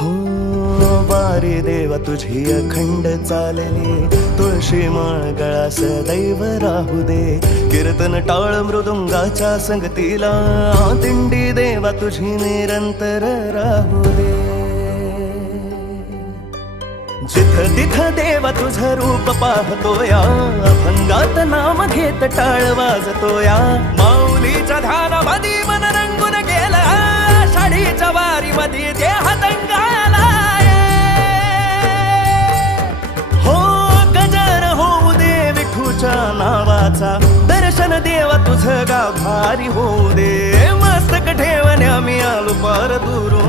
हो बारी देवा तुझी अखंड चालली, तुळशी माळ गळा सदैव राहू दे, कीर्तन टाळ मृदुंगाच्या संगतीला, दिंडी देवा तुझी निरंतर राहू दे। जिथं तिथं देवा तुझं रूप पाहतोया, अभंगात नाम घेत टाळ वाजतोया, माऊलीच्या ध्यानामध्ये मन रंगून गेला, आषाढीच्या वारीमध्ये देह दंगाला। हो गजर होऊ दे विठूच्या नावाचा, दर्शन देवा तुझं गाव भारी होऊ दे, मस्तक ठेवणे आम्ही आलो पार दूरून।